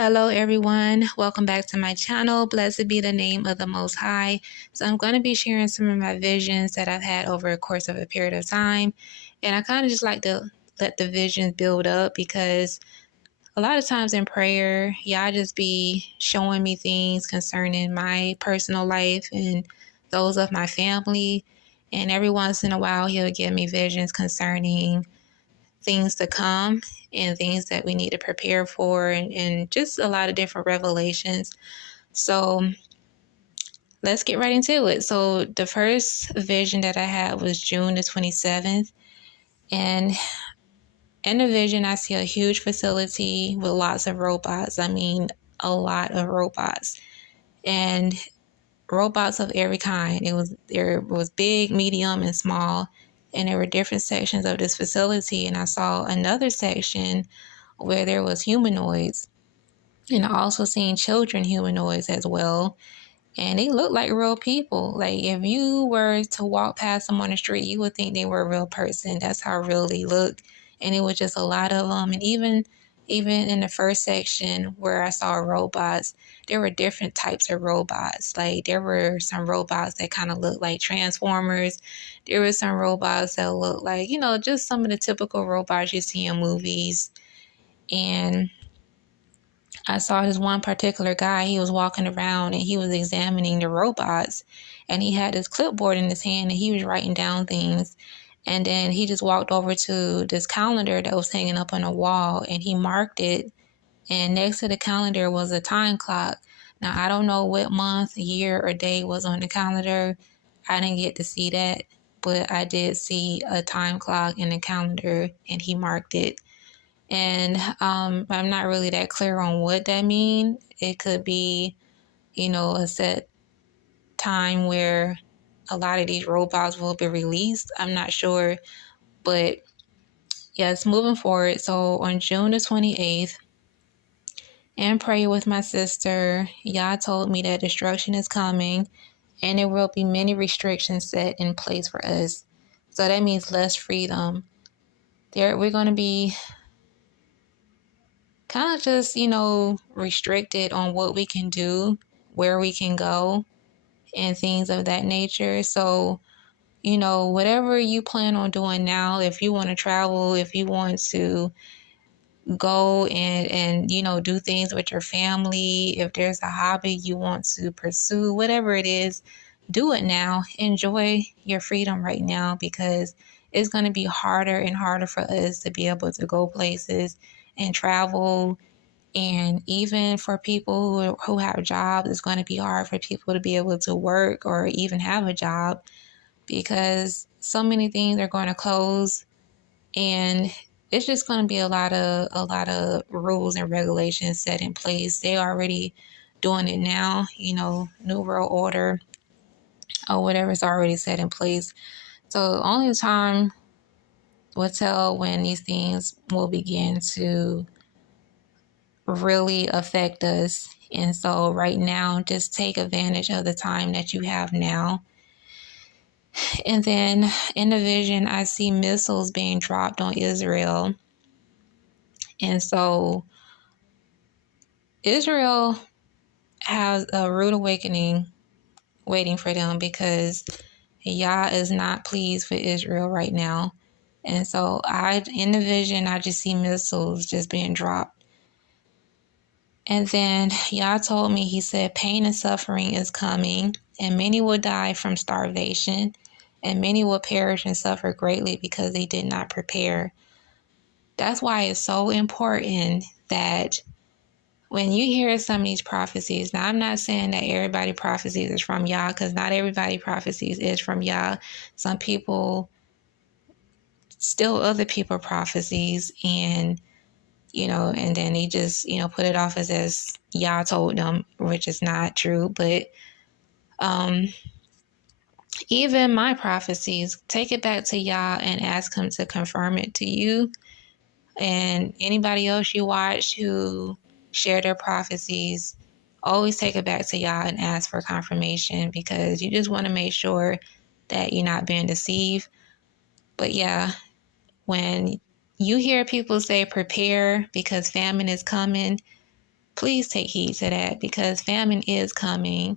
Hello everyone, welcome back to my channel. Blessed be the name of the Most High. So I'm going to be sharing some of my visions that I've had over a course of a period of time. And I kind of just like to let the visions build up because a lot of times in prayer, Yah just be showing me things concerning my personal life and those of my family. And every once in a while, he'll give me visions concerning things to come and things that we need to prepare for and just a lot of different revelations. So let's get right into it. So the first vision that I had was June the 27th. And in the vision, I see a huge facility with lots of robots. I mean, a lot of robots. And robots of every kind. There was big, medium, and small. And there were different sections of this facility. And I saw another section where there was humanoids, and I also seen children humanoids as well. And they look like real people. Like if you were to walk past them on the street, you would think they were a real person. That's how real they look. And it was just a lot of them. And even in the first section where I saw robots, there were different types of robots. Like there were some robots that kind of looked like Transformers. There were some robots that looked like, just some of the typical robots you see in movies. And I saw this one particular guy, he was walking around and he was examining the robots, and he had this clipboard in his hand and he was writing down things. And then he just walked over to this calendar that was hanging up on a wall and he marked it. And next to the calendar was a time clock. Now, I don't know what month, year, or day was on the calendar. I didn't get to see that, but I did see a time clock in the calendar and he marked it. And I'm not really that clear on what that means. It could be, a set time where a lot of these robots will be released. I'm not sure. But yes, moving forward. So on June the 28th, in prayer with my sister, Yah told me that destruction is coming and there will be many restrictions set in place for us. So that means less freedom. We're going to be kind of just, restricted on what we can do, where we can go, and things of that nature. So, whatever you plan on doing now, if you want to travel, if you want to go and do things with your family, if there's a hobby you want to pursue, whatever it is, do it now. Enjoy your freedom right now, because it's going to be harder and harder for us to be able to go places and travel. And even for people who have jobs, it's going to be hard for people to be able to work or even have a job, because so many things are going to close, and it's just going to be a lot of rules and regulations set in place. They already doing it now, New World Order or whatever is already set in place. So only time will tell when these things will begin to really affect us. And so right now, just take advantage of the time that you have now. And then in the vision, I see missiles being dropped on Israel. And so Israel has a rude awakening waiting for them, because Yah is not pleased with Israel right now. And so in the vision, I just see missiles just being dropped. And then Yah told me, he said, pain and suffering is coming, and many will die from starvation, and many will perish and suffer greatly because they did not prepare. That's why it's so important that when you hear some of these prophecies, now I'm not saying that everybody prophecies is from Yah, because not everybody prophecies is from Yah. Some people steal other people prophecies, and and then they just, put it off as Yah told them, which is not true. But even my prophecies, take it back to Yah and ask him to confirm it to you. And anybody else you watch who share their prophecies, always take it back to Yah and ask for confirmation, because you just want to make sure that you're not being deceived. But yeah, when you hear people say prepare because famine is coming, please take heed to that, because famine is coming,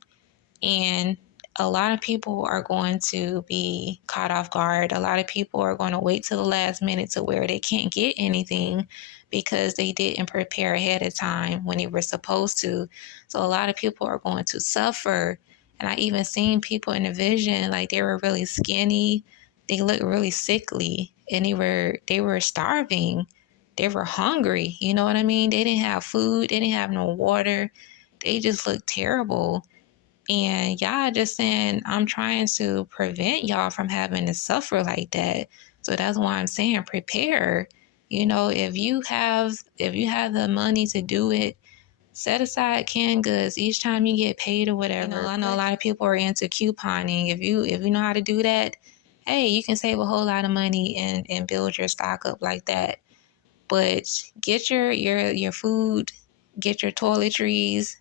and a lot of people are going to be caught off guard. A lot of people are going to wait till the last minute to where they can't get anything because they didn't prepare ahead of time when they were supposed to. So a lot of people are going to suffer. And I even seen people in the vision, like they were really skinny. They looked really sickly, and they were starving. They were hungry. You know what I mean? They didn't have food. They didn't have no water. They just looked terrible. And y'all just saying, I'm trying to prevent y'all from having to suffer like that. So that's why I'm saying prepare. You know, if you have the money to do it, set aside canned goods each time you get paid or whatever. You know, I know a lot of people are into couponing. If you know how to do that, hey, you can save a whole lot of money and build your stock up like that. But get your food, get your toiletries,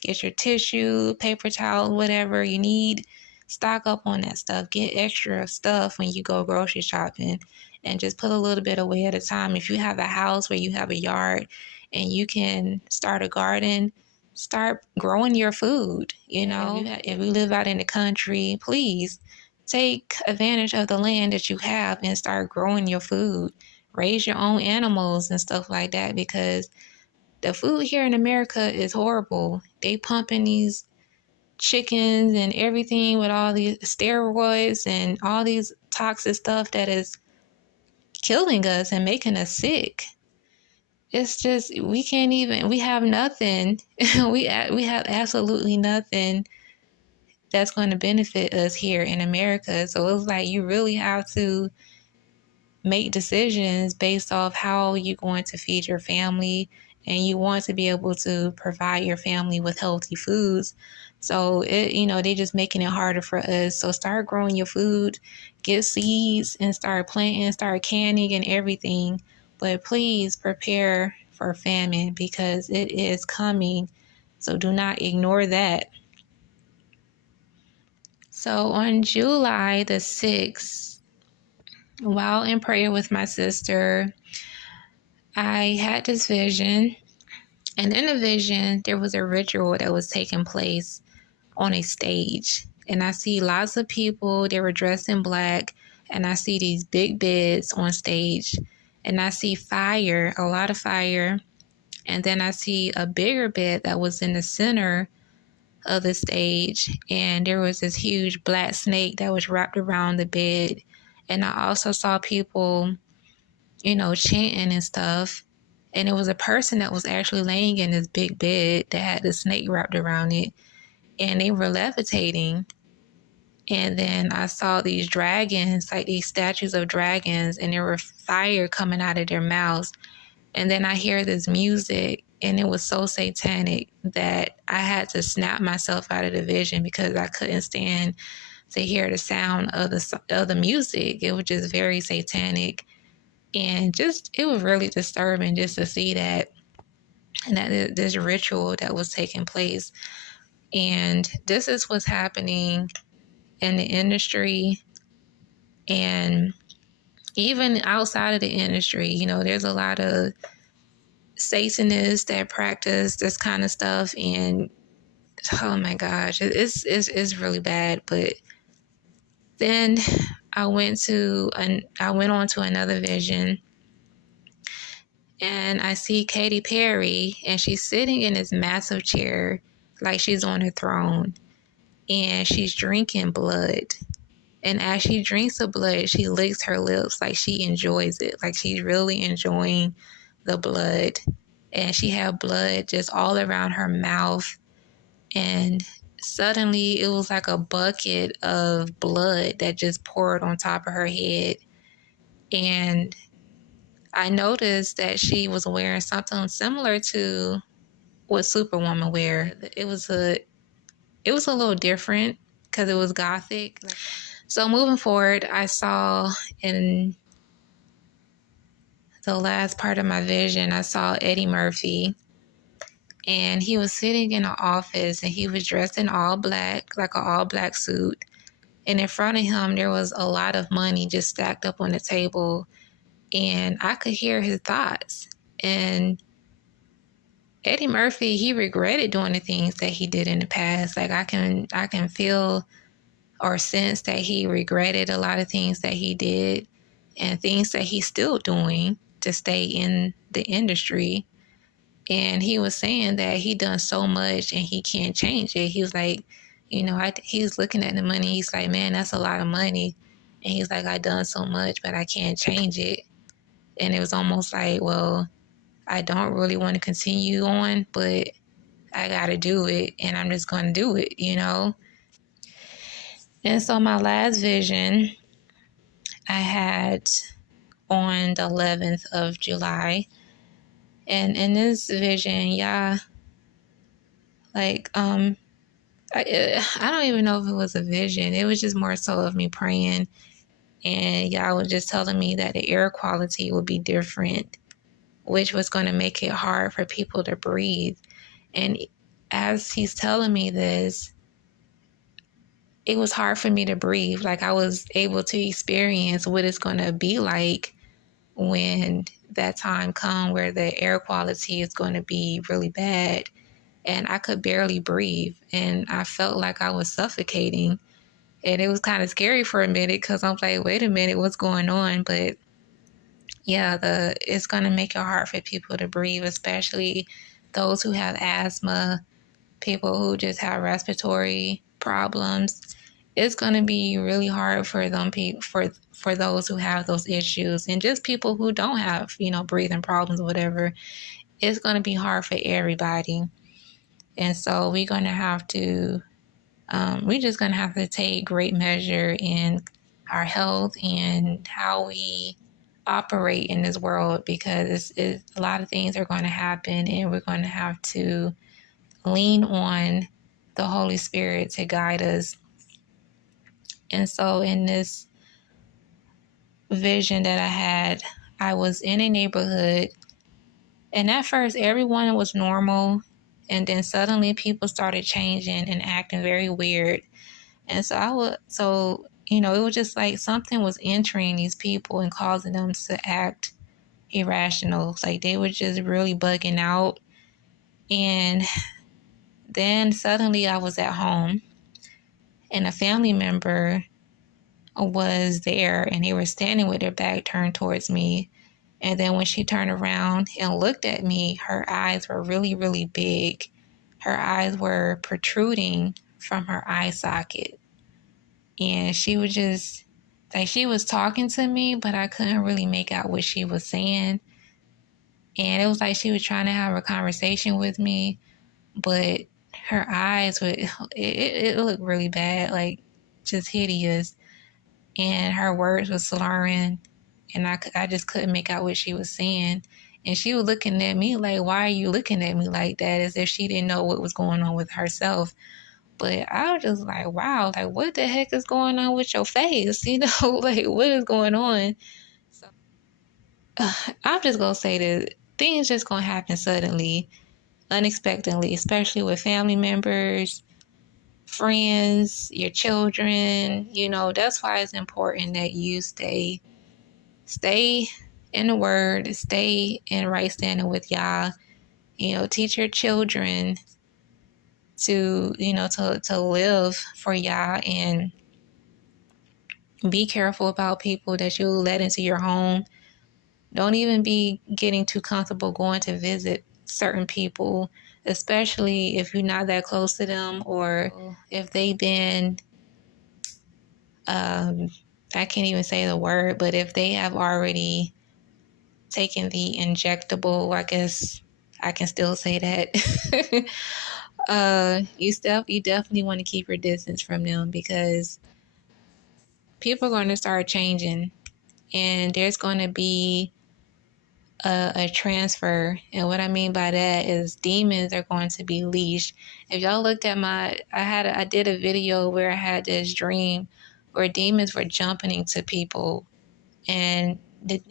get your tissue, paper towel, whatever you need. Stock up on that stuff. Get extra stuff when you go grocery shopping, and just put a little bit away at a time. If you have a house where you have a yard and you can start a garden, start growing your food. You know, if you live out in the country, please take advantage of the land that you have and start growing your food. Raise your own animals and stuff like that, because the food here in America is horrible. They pumping these chickens and everything with all these steroids and all these toxic stuff that is killing us and making us sick. It's just, we can't even, we have nothing. we have absolutely nothing that's going to benefit us here in America. So it's like you really have to make decisions based off how you're going to feed your family, and you want to be able to provide your family with healthy foods. So they just making it harder for us. So start growing your food, get seeds and start planting, start canning and everything. But please prepare for famine, because it is coming. So do not ignore that. So on July the 6th, while in prayer with my sister, I had this vision, and in the vision, there was a ritual that was taking place on a stage. And I see lots of people, they were dressed in black, and I see these big beds on stage, and I see fire, a lot of fire, and then I see a bigger bed that was in the center of the stage, and there was this huge black snake that was wrapped around the bed. And I also saw people chanting and stuff. And it was a person that was actually laying in this big bed that had the snake wrapped around it. And they were levitating. And then I saw these dragons, like these statues of dragons, and there were fire coming out of their mouths. And then I hear this music, and it was so satanic that I had to snap myself out of the vision, because I couldn't stand to hear the sound of the music. It was just very satanic. And it was really disturbing just to see that, and that this ritual that was taking place. And this is what's happening in the industry, and even outside of the industry. There's a lot of Satanists that practice this kind of stuff, and oh my gosh, it's really bad. But then I went on to another vision, and I see Katy Perry, and she's sitting in this massive chair like she's on a throne, and she's drinking blood. And as she drinks the blood, she licks her lips like she enjoys it, like she's really enjoying the blood. And she had blood just all around her mouth. And suddenly it was like a bucket of blood that just poured on top of her head. And I noticed that she was wearing something similar to what Superwoman wear. It was a little different because it was gothic. So moving forward, I saw in the last part of my vision, I saw Eddie Murphy, and he was sitting in an office, and he was dressed in all black, like an all black suit. And in front of him, there was a lot of money just stacked up on the table, and I could hear his thoughts. And Eddie Murphy, he regretted doing the things that he did in the past. Like I can feel or sense that he regretted a lot of things that he did and things that he's still doing to stay in the industry. And he was saying that he done so much and he can't change it. He was like, he's looking at the money. He's like, man, that's a lot of money. And he's like, I done so much, but I can't change it. And it was almost like, well, I don't really want to continue on, but I got to do it and I'm just going to do it. And so my last vision I had on the 11th of July. And in this vision, yeah, like, I don't even know if it was a vision. It was just more so of me praying. And y'all was just telling me that the air quality would be different, which was going to make it hard for people to breathe. And as he's telling me this, it was hard for me to breathe. Like I was able to experience what it's going to be like when that time comes where the air quality is going to be really bad. And I could barely breathe. And I felt like I was suffocating. And it was kind of scary for a minute because I'm like, wait a minute, what's going on? But yeah, it's going to make it hard for people to breathe, especially those who have asthma, people who just have respiratory problems. It's going to be really hard for them for those who have those issues, and just people who don't have, breathing problems or whatever. It's going to be hard for everybody. And so we're just going to have to take great measure in our health and how we operate in this world, because a lot of things are going to happen and we're going to have to lean on the Holy Spirit to guide us. And so in this vision that I had, I was in a neighborhood, and at first everyone was normal, and then suddenly people started changing and acting very weird. And it was just like something was entering these people and causing them to act irrational. Like they were just really bugging out. And then suddenly I was at home and a family member was there and they were standing with their back turned towards me. And then when she turned around and looked at me, her eyes were really, really big. Her eyes were protruding from her eye socket. And she was just like, she was talking to me, but I couldn't really make out what she was saying. And it was like she was trying to have a conversation with me, but her eyes it looked really bad, like just hideous. And her words were slurring, and I just couldn't make out what she was saying. And she was looking at me like, why are you looking at me like that? As if she didn't know what was going on with herself. But I was just like, wow, like what the heck is going on with your face? Like what is going on? So I'm just going to say that things just going to happen suddenly, unexpectedly, especially with family members, friends, your children. That's why it's important that you stay in the word, stay in right standing with Yah. Teach your children to live for Yah, and be careful about people that you let into your home. Don't even be getting too comfortable going to visit certain people, especially if you're not that close to them, or if they've been, I can't even say the word, but if they have already taken the injectable, I guess I can still say that. You definitely want to keep your distance from them, because people are going to start changing, and there's going to be a transfer. And what I mean by that is demons are going to be leashed. If y'all looked at I did a video where I had this dream where demons were jumping into people, and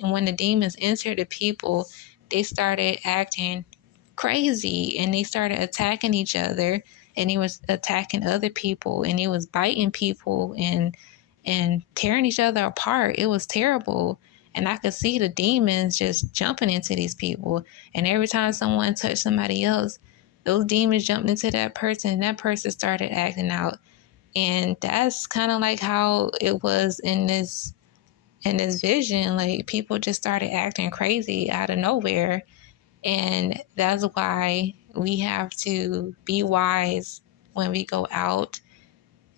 when the demons entered the people, they started acting crazy and they started attacking each other, and he was attacking other people, and he was biting people and tearing each other apart. It was terrible. And I could see the demons just jumping into these people. And every time someone touched somebody else, those demons jumped into that person and that person started acting out. And that's kind of like how it was in this vision. Like people just started acting crazy out of nowhere. And that's why we have to be wise when we go out.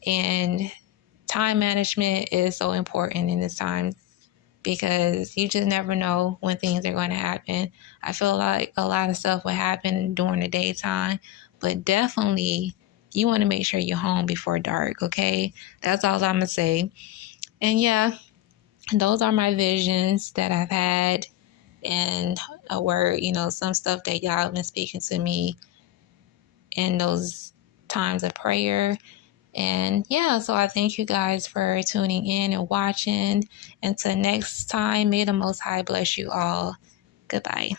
And time management is so important in this time because you just never know when things are going to happen. I feel like a lot of stuff will happen during the daytime, but definitely you want to make sure you're home before dark, okay? That's all I'm going to say. And yeah, those are my visions that I've had, and a word, some stuff that y'all have been speaking to me in those times of prayer. And yeah, so I thank you guys for tuning in and watching. Until next time, may the Most High bless you all. Goodbye.